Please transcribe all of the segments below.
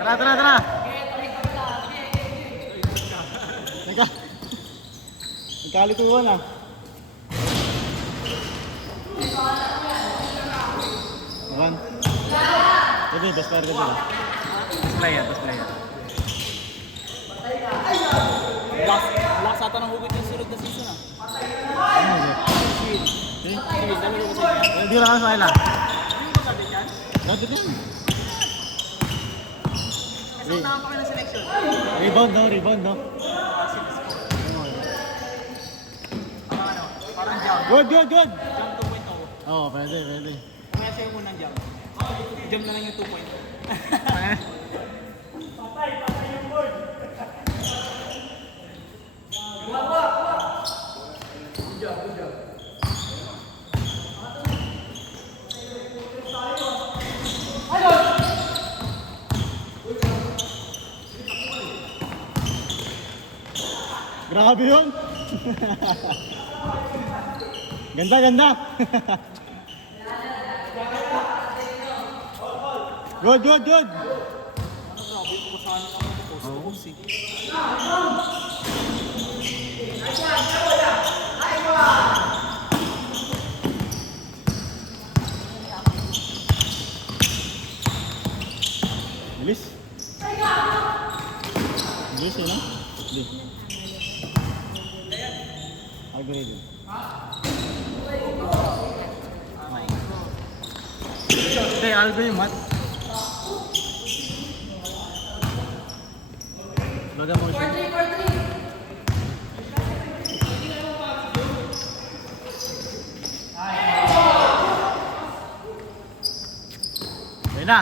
Tara, tara, tara. Nagkalituan ah. One. Jadi best player ka dito. Best player. Last ata ng hugot yung sunod na season ah. Ano ba? Hindi lang sa kanila. Dati yan. Kasama pa kami ng selection. Rebound no. Parang jump. Good. Jump 2.0. Oo, pwede. Kaya siya yung unang jump. Jump na lang yung 2.0. Grabe yun. Ganda. Good. Grabe yung kumasahan ng mga post eh. Bilis yun no? Hindi. Agreed. Hindi, algo yung mat. Baga mo siya. Ayun na.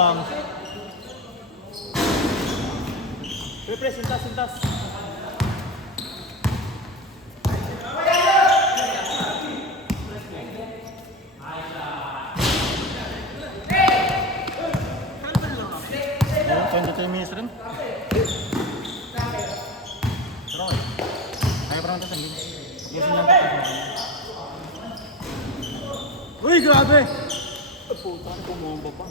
Bang. Pre, sintas. Ayun, 23 minutes rin. Pero okay. Kaya parang tasang yun. Pusin lang tayo. Uy, grabe! Puta, ano pumomba pa?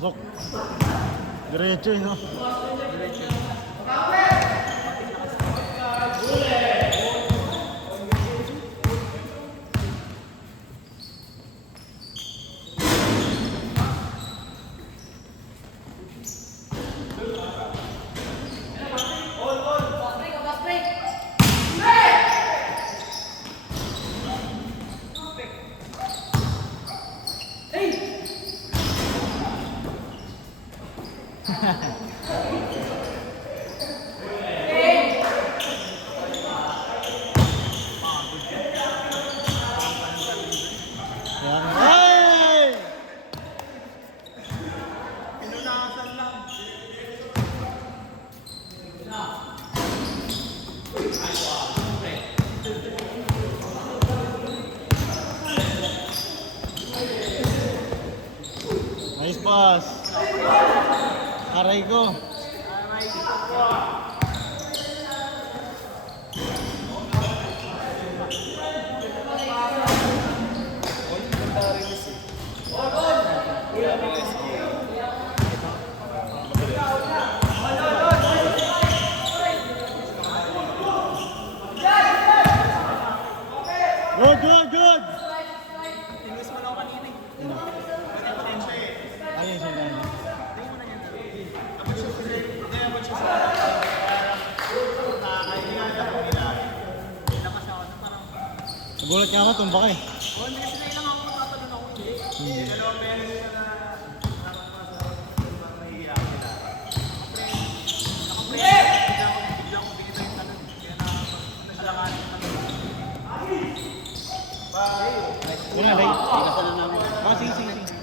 Pasok. Diretso no? Hey! Nice pass. Aray ko. Nagulat nga ako, tumba ka eh. Oh, hindi kasi lang ako matatalon ako. Hindi. Una, late. Ah, sige, sige, sige.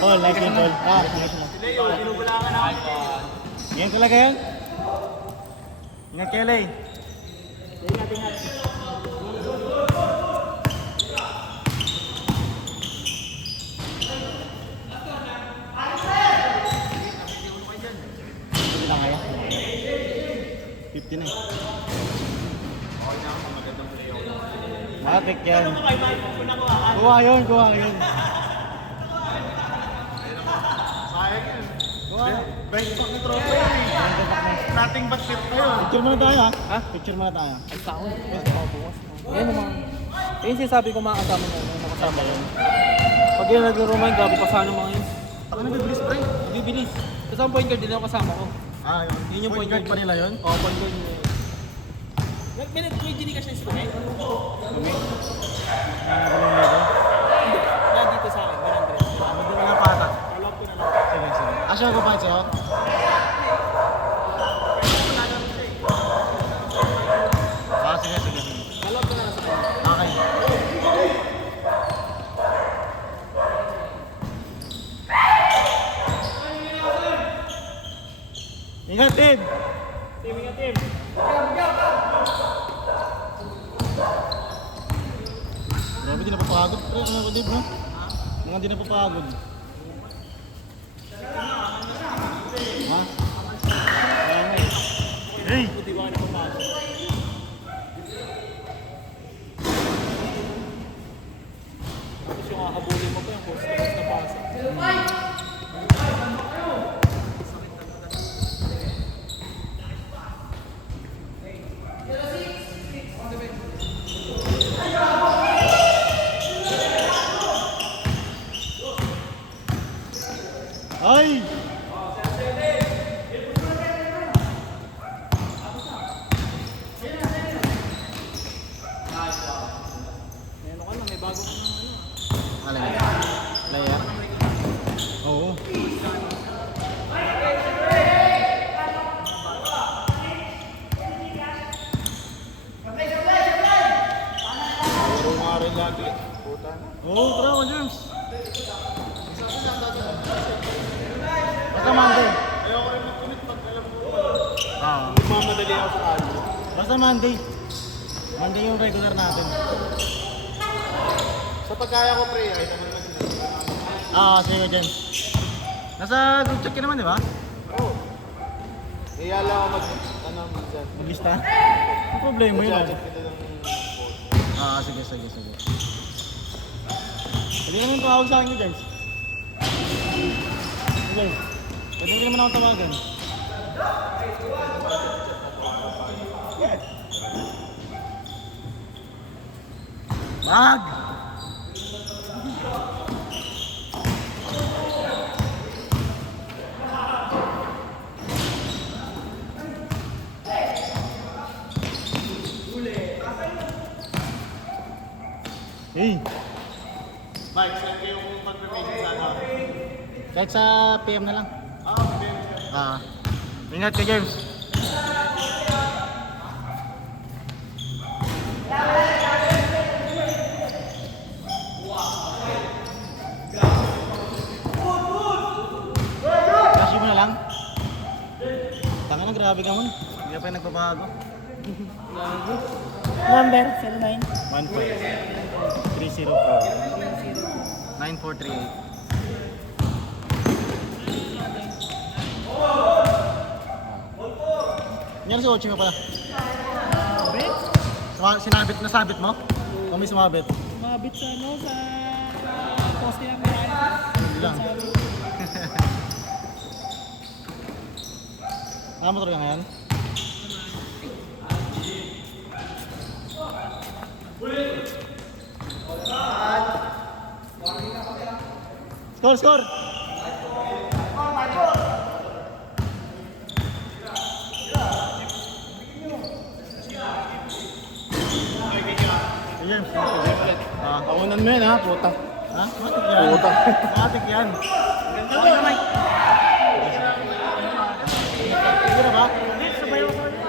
Paul, nice one, Paul. Ah, nice one. Leo, tinubulangan ako. Yan talaga yan? Ingat kayo, Lay. Ingat. Hindi lang kaya. 50 na eh. Matik yan. Kuha yun, kuha yun. Sayang yun. Kuha. Best of the trophy yun eh. Nothing but fit na yun. Picture muna tayo ha? Ha? Picture muna tayo. Ay, taon. Bukas. Yan naman. Yan sinasabi ko mga kasama mo. Mga kasama yun. Pag yun nag-romain, gabi pa sana mga yun. Ako na bibilis pre. Bibilis. Kasi ang point guard din ako kasama ko. Ah, Yun yung point guard pa nila yun? Oo, point guard nila. May dini ka siya student? Kami. Nakakulong nito. Na dito sa akin, 100. Hindi mo na patak. Alam ko na lang. Sige, sige. Asya ko pa sa'yo? Ah, sige, sige, sige. Alam ko na lang sa kanya. Okay. Ingat, Tid! Team. Grabe, di napapagod. Pre, ano ko, Dib, no? Mga di napapagod. Ha? Hey! Hindi ba ka napapasok? Tapos yung kakabuli mo pa yung coach na pasok. Ay! Meron ka na, may bago ka na ano. Alay. Layer? Oo. Puro nga rin lagi. Puta na. Oo, tara ko, James. Basta Monday. Ayoko rin mag-commit pag alam ko. Ah. Magmamadali ako sa kanto. Basta Monday. Monday yung regular natin. Sa pagkaya ko pre, ay naman lang Ah, sige ko dyan. Nasa group chat ka naman, di ba? Oo. Iyala ako minsan. Maglista? Ang problema yun. Mag-chat kita ng Ah, sige, sige, sige. Pwede naman tawag sa akin yun, James. Okay. Pwede ka naman ako tawagan. Wag! Hey! Mike, send kayo kung confirmation sana. Kahit sa PM na lang. Okay. Ah. Ingat ka, James. Kasi mo na lang. Tanga na, grabe ka man. Hindi ka pa yung nagpapago. Number 09. 15-304 9438. Nangyari si Ochi mo pala. Sinabit, nasabit mo? O may sumabit? Mabit sa ano, sa poste ng Miranda. Hindi lang. Nakamotor ka ngayon? Score, score! James, Iwanan mo yan ha, puta. Ha? Matik yan. Puta. Matik yan. Okay na, Mike. Sige na ba? Sabay ako sa kanya.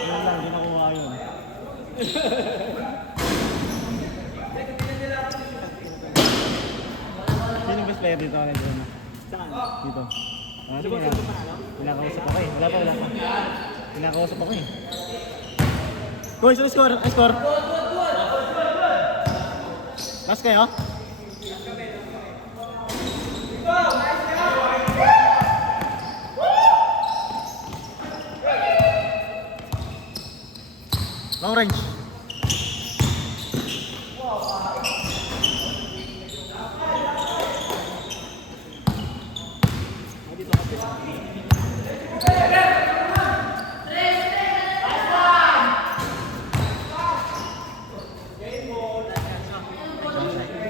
Yun lang, hindi nakuha yun. Sino best player dito? Ano dito? Saan? Dito. Ah, sige na. Pinakausap ako eh. Wala pa. Pinakausap ako eh. Coach, score. Score. Last kayo? Long range. Dito ako.